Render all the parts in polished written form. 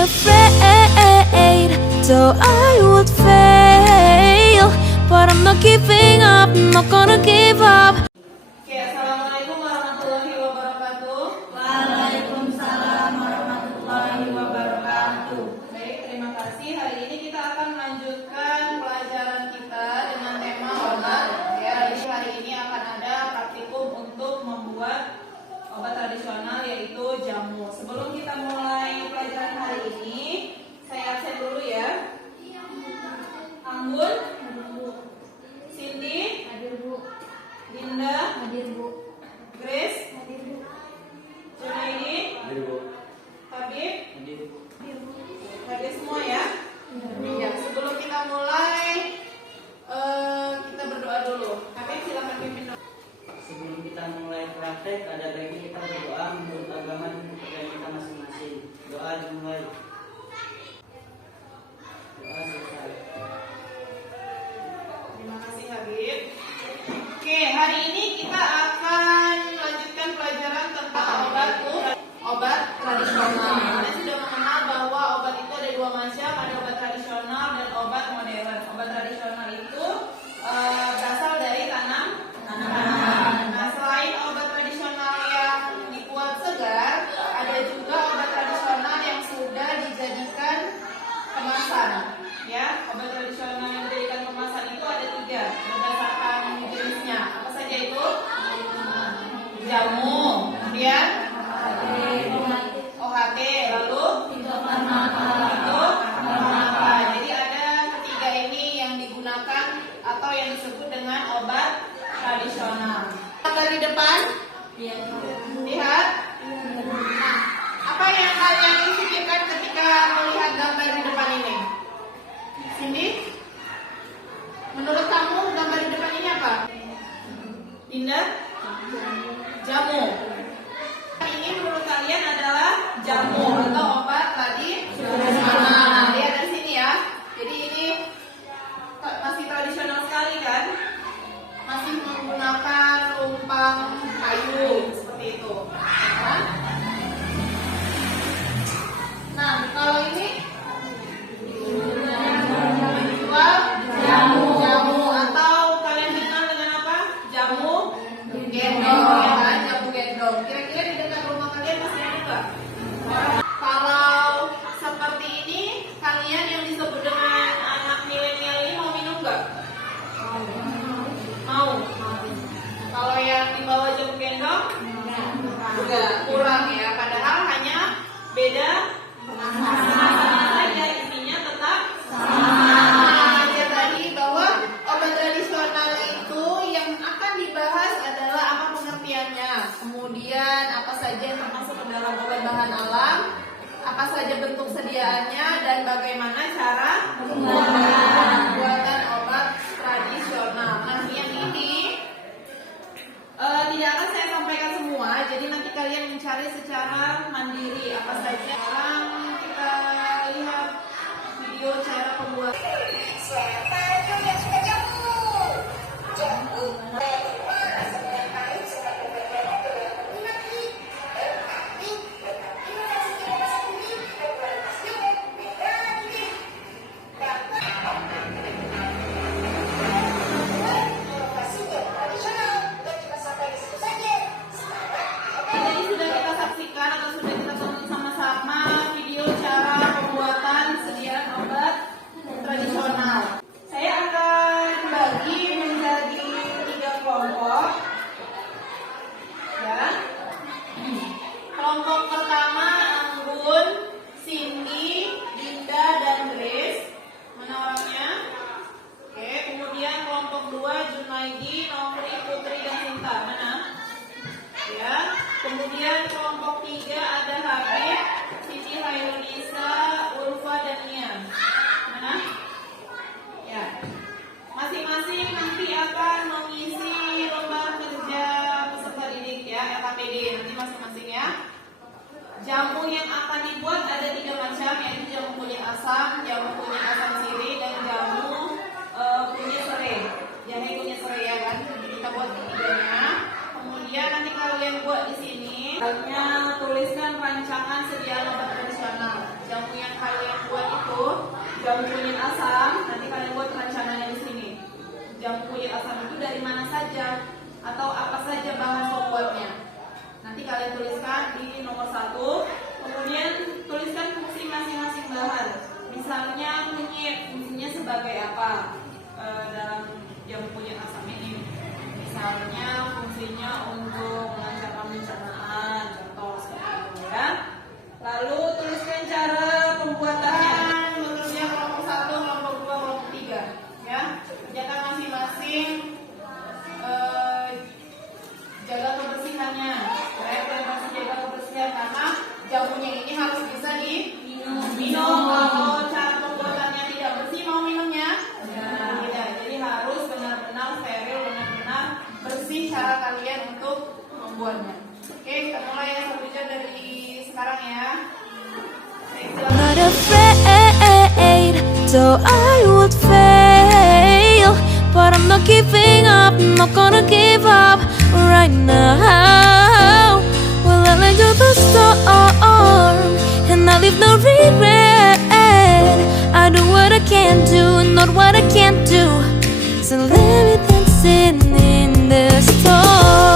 afraid, so I would fail. But I'm not giving up, I'm not gonna give up. Oke, assalamualaikum warahmatullahi wabarakatuh. Waalaikumsalam warahmatullahi wabarakatuh. Baik, terima kasih. Hari ini kita akan melanjutkan pelajaran kita dengan tema obat. Ya, jadi hari ini akan ada praktikum untuk membuat obat tradisional yaitu jamu. Sebelum kita mulai pelajaran hari ini, saya absen dulu ya. Anggun, Cindy, Hadir Bu. Dinda, Hadir Bu. Grace, Hadir Bu. Junaidi, Hadir Bu. Habib, Hadir. hadir semua ya. Ya, sebelum kita mulai, kita berdoa dulu. Habib silakan pimpin doa. Sebelum kita mulai praktek, ada baiknya kita berdoa menurut agama dan kepercayaan kita masing-masing. Doa dimulai. Doa selesai. Terima kasih Habib. Oke, hari ini kita akan lanjutkan pelajaran tentang obat tradisional. Kita sudah mengenal bahwa obat itu ada dua macam, ada obat tradisional dan obat modern. Obat tradisional itu berasal dari tanaman. Nah, selain obat tradisional yang dibuat segar, ada juga obat tradisional yang sudah dijadikan kemasan. Ya, obat tradisional yang dijadikan kemasan itu ada 3 berdasarkan jenisnya. Apa saja itu? Jamu, kemudian OHT, lalu itu farmaka. Jadi ada ketiga ini yang digunakan atau yang disebut dengan obat tradisional. Gambar di depan, lihat. Nah, apa yang kalian pikirkan ketika melihat gambar di depan ini? Cindy, menurut kamu gambar di depan ini apa? Dinda? Jamu. Ini menurut kalian adalah jamu atau obat tradisional. Nah, lihat dari sini ya. Jadi ini masih tradisional sekali kan? Masih menggunakan lumpang kayu seperti itu. Nah, kalau ini jual jamu atau kalian kenal dengan apa? Jamu gendong, ya kan? Jamu gendong. Kira-kira di dekat rumah kalian masih ada nggak? Kalau seperti ini, kalian yang disebut dengan anak milenial ini mau minum nggak? Mau. Kalau yang di bawah jamu gendong? Enggak, kurang ya. Padahal hanya beda saja, isinya tetap sama aja tadi, bahwa obat tradisional itu yang akan dibahas adalah apa pengertiannya, kemudian apa saja yang termasuk ke dalam obat bahan alam, apa saja bentuk sediaannya, dan bagaimana cara pembuatan obat tradisional. Nah, yang ini tidak akan saya sampaikan semua, jadi nanti kalian mencari secara mandiri apa saja. Sekarang kita lihat video cara pembuatan. Jadi sudah kita saksikan atau sudah kita tonton sama-sama video cara pembuatan sediaan obat tradisional. Saya akan bagi menjadi 3 kelompok. Ya. Kelompok pertama Anggun, Cindy, Dinda, dan Grace. Mana orangnya? Oke, kemudian kelompok 2 Junaidi, Nomri, Putri, dan Sinta. Mana? Ya. Kemudian kelompok 3 ada Habib, Siti Hairunisa, Ulfa, dan Nian. Mana? Ya. Masing-masing nanti akan mengisi lembar kerja peserta didik ya, LKPD nanti masing-masing ya. Jamu yang akan dibuat ada 3 macam, yaitu jamu kunyit asam, jamu kunyit asam sirih, dan jamu kunyit serai. Jamu kunyit serai ya kan? Jadi kita buat ketiganya. Kemudian nanti kalian buat di sini, tuliskan rancangan sediaan obat tradisional tradisional. Jamu yang kalian buat itu jamu kunyit asam. Nanti kalian buat rencananya di sini. Jamu kunyit asam itu dari mana saja atau apa saja bahan pembuatnya. Nanti kalian tuliskan di nomor 1. Kemudian tuliskan fungsi masing-masing bahan. Misalnya kunyit, fungsinya sebagai apa dalam jamu kunyit asam ini? Misalnya fungsinya untuk melancarkan pencernaan, contoh seperti itu ya. Lalu tuliskan cara pembuatannya. Bekerja kelompok 1, kelompok 2, kelompok 3 ya. Kerjakan masing-masing, jaga kebersihannya. Kalian pasti jaga kebersihan karena jamunya ini harus bisa diminum. Kalau cara pembuatannya tidak bersih, mau minumnya? Tidak. Jadi harus benar-benar steril, benar-benar bersih cara kalian untuk membuatnya. Oke, kita mulai ya, 1 jam dari sekarang ya. Not afraid, so I would fail, but I'm not giving up, not gonna give up right now. Well, I'll endure the storm, and I leave no regret. I do what I can do, not what I can't do. So let me dancing in the storm.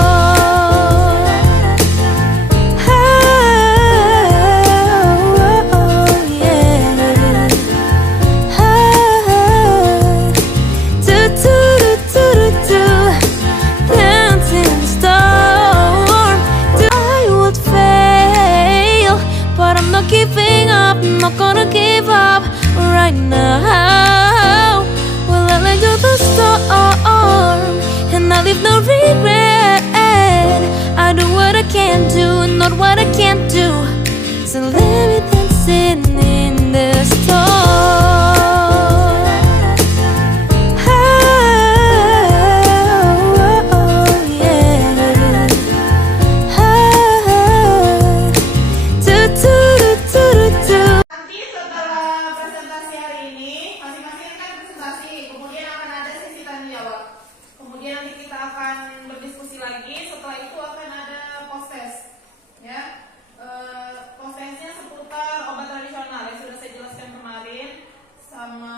Giving up, not gonna give up right now. Well, I'll endure the storm, and I leave no regret. I do what I can do, not what I can't do. So let me dancing in the storm. Nanti setelah presentasi hari ini, masing-masing kan presentasi, kemudian akan ada sesi tanya jawab. Kemudian nanti kita akan berdiskusi lagi. Setelah itu akan ada post-test, ya. Post-testnya seputar obat tradisional yang sudah saya jelaskan kemarin, sama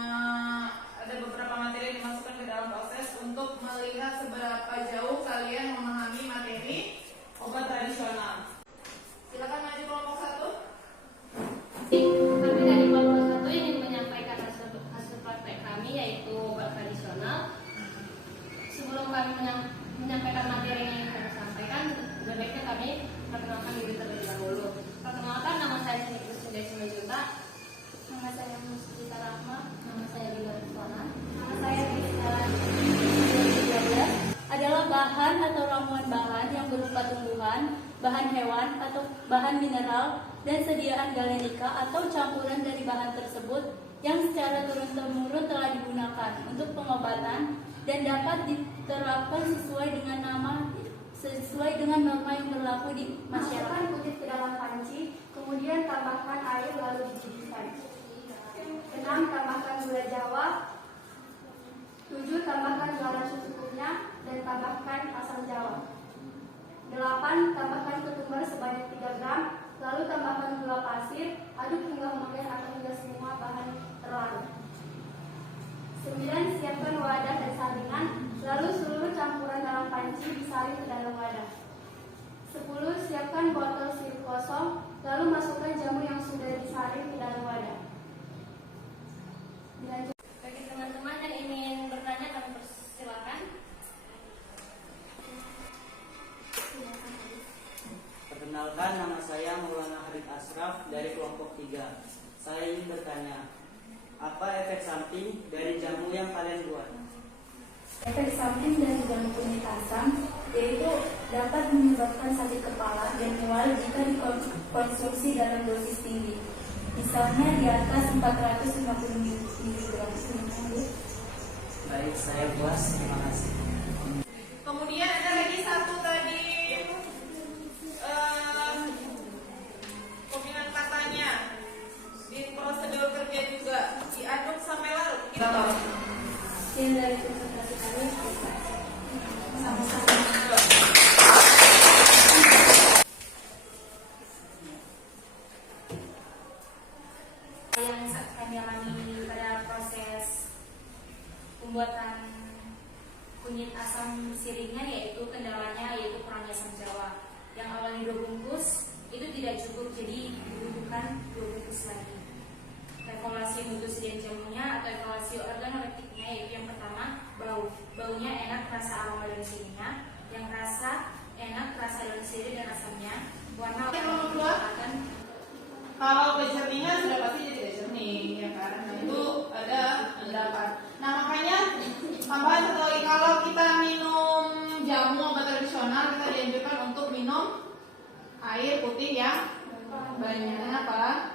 ada beberapa materi yang dimasukkan ke dalam post-test untuk melihat seberapa jauh kalian memahami materi obat tradisional. Silakan maju kelompok 1. Kami dari kelompok 1 ingin menyampaikan hasil praktek kami, yaitu obat tradisional. Sebelum kami menyampaikan materi yang ingin kami sampaikan, sebaiknya kami perkenalkan diri terlebih dahulu. Perkenalkan, nama saya Sinti Simanjuntak. Nama saya Mustika Rahma. Nama saya Bima Rizwana. Nama saya Rizka 2013. Adalah bahan atau ramuan bahan yang berupa tumbuhan, bahan hewan atau bahan mineral, dan sediaan galenika atau campuran dari bahan tersebut yang secara turun-temurun telah digunakan untuk pengobatan dan dapat diterapkan sesuai dengan norma yang berlaku di masyarakat. Masukkan kutit ke dalam panci, kemudian tambahkan air lalu dididihkan. 6. Tambahkan gula Jawa. 7. Tambahkan garam secukupnya dan tambahkan asam Jawa. 8. Tambahkan ketumbar sebanyak 3 gram. Lalu tambahkan gula pasir, aduk hingga homogen atau hingga semua bahan terlarut. 9. Siapkan wadah dan saringan, lalu seluruh campuran dalam panci disaring ke dalam wadah. 10. Siapkan botol sirup kosong, lalu masukkan jamu yang sudah disaring ke dalam wadah. Bagi teman-teman yang ingin bertanya, kami persilakan. Perkenalkan, nama saya Maulana Harid Asraf dari kelompok 3. Saya ingin bertanya, apa efek samping dari jamu yang kalian buat? Efek samping dari jamu kunyit asam yaitu dapat menyebabkan sakit kepala dan mual jika dikonsumsi dalam dosis tinggi, misalnya di atas 450 mg. Baik, saya puas. Terima kasih. Kemudian ada lagi satu tadi pemilihan katanya di prosedur kerja juga diaduk sampai larut. Kita tahu. Yang dari konsentrasi kami sama-sama. pembuatan kunyit asam sirihnya, yaitu kendalanya yaitu kurangnya asam jawa. Yang awalnya 2 bungkus itu tidak cukup, jadi dibutuhkan 2 bungkus lagi. Evaluasi mutu dan jamunya atau evaluasi organoleptiknya, yaitu yang pertama baunya enak, rasa aroma daun sirihnya. Yang rasa enak, rasa daun sirih dan asamnya. Warna Yang nomor 2, kalau kejernihan sudah pasti jadi tidak jernih, ya kan? Nah, itu ada endapan. Nah, makanya tambahan satu lagi, kalau kita minum jamu obat tradisional, kita dianjurkan untuk minum air putih yang banyak. Kenapa?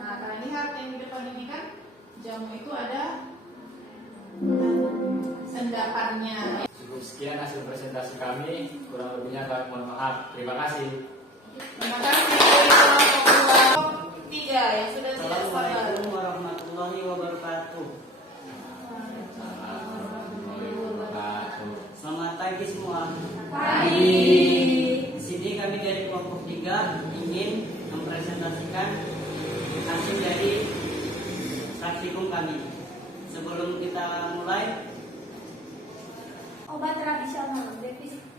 Nah, kalian lihat yang di depan ini kan, jamu itu ada endapannya. Cukup sekian hasil presentasi kami, kurang lebihnya kami mohon maaf. Terima kasih. Terima kasih. Kelompok 3 yang sudah tidak sabar. Assalamualaikum warahmatullahi wabarakatuh. Selamat pagi semua. Pagi. Di sini kami dari kelompok 3 ingin mempresentasikan hasil dari praktikum kami. Sebelum kita mulai, Obat tradisional.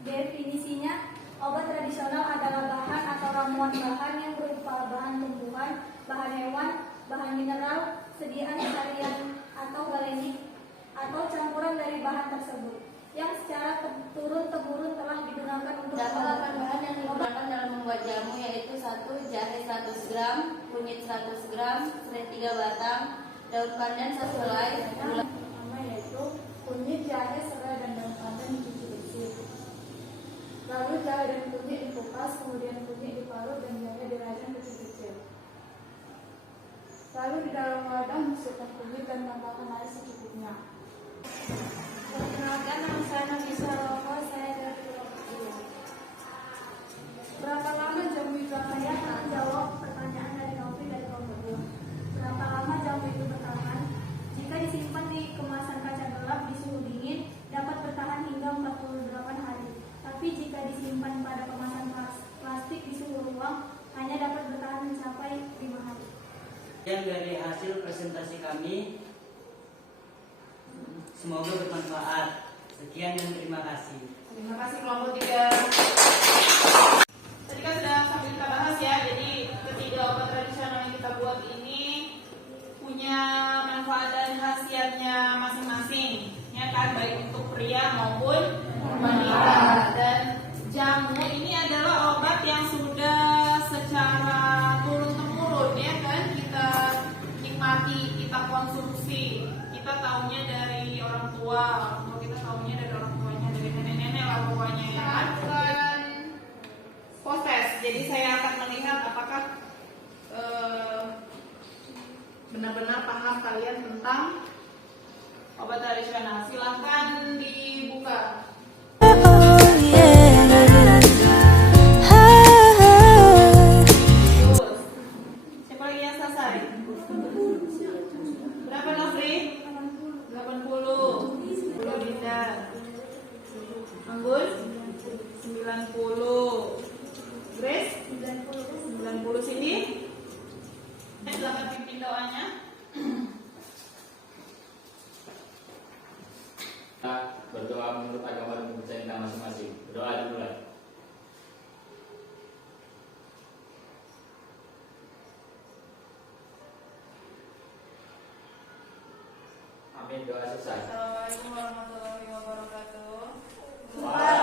Definisinya, obat tradisional adalah bahan atau ramuan bahan yang berupa bahan tumbuhan, bahan hewan, bahan mineral, sediaan harian atau galenik, atau campuran dari bahan tersebut yang secara turun-temurun telah digunakan untuk Terdapat bahan yang digunakan dalam membuat jamu, yaitu 1. Jahe 100 gram, kunyit 100 gram, serai 3 batang, daun pandan 1 helai, gula. Pertama yaitu kunyit, jahe, serai, dan daun pandan dicuci bersih. Lalu jahe dan kunyit dikupas, kemudian kunyit diparut dan jahe dirajang kecil-kecil. Lalu di dalam wadah masukkan kunyit dan tambahkan air secukupnya. Perkenalkan, nama saya Nafisa Roko, saya dari kelompok 2. Berapa lama jamu itu akan bertahan? Jawab pertanyaan dari Novi dari kelompok 2. Berapa lama jamu itu bertahan? Jika disimpan di kemasan kaca gelap di suhu dingin, dapat bertahan hingga 48 hari. Tapi jika disimpan pada kemasan plastik di suhu ruang, hanya dapat bertahan mencapai 5 hari. yang dari hasil presentasi kami, semoga bermanfaat. Sekian dan terima kasih. Terima kasih kelompok 3. Tadi kan sudah sambil kita bahas ya, jadi ketiga obat tradisional yang kita buat ini punya manfaat dan khasiatnya masing-masing, ya kan, baik untuk pria maupun wanita. Dan jamu ini adalah obat yang sudah secara turun-temurun, ya kan, kita nikmati, kita konsumsi. Kita tahunya dari orang tua kita tahunya dari orang tuanya, dari nenek-nenek lah pokoknya, ya kan. Akan proses, jadi saya akan melihat apakah benar-benar paham kalian tentang obat tradisional. Silahkan dibuka. Oh yeah. Terus, siapa lagi yang selesai? Berapa Nofri? 80. 10 Dinda. Anggun? 90. Grace? 90. Cindy? Silakan pimpin doanya. Kita berdoa menurut agama dan kepercayaan kita masing-masing. Berdoa dimulai. Amin, doa selesai. Assalamualaikum warahmatullahi wabarakatuh. Waalaikumsalam.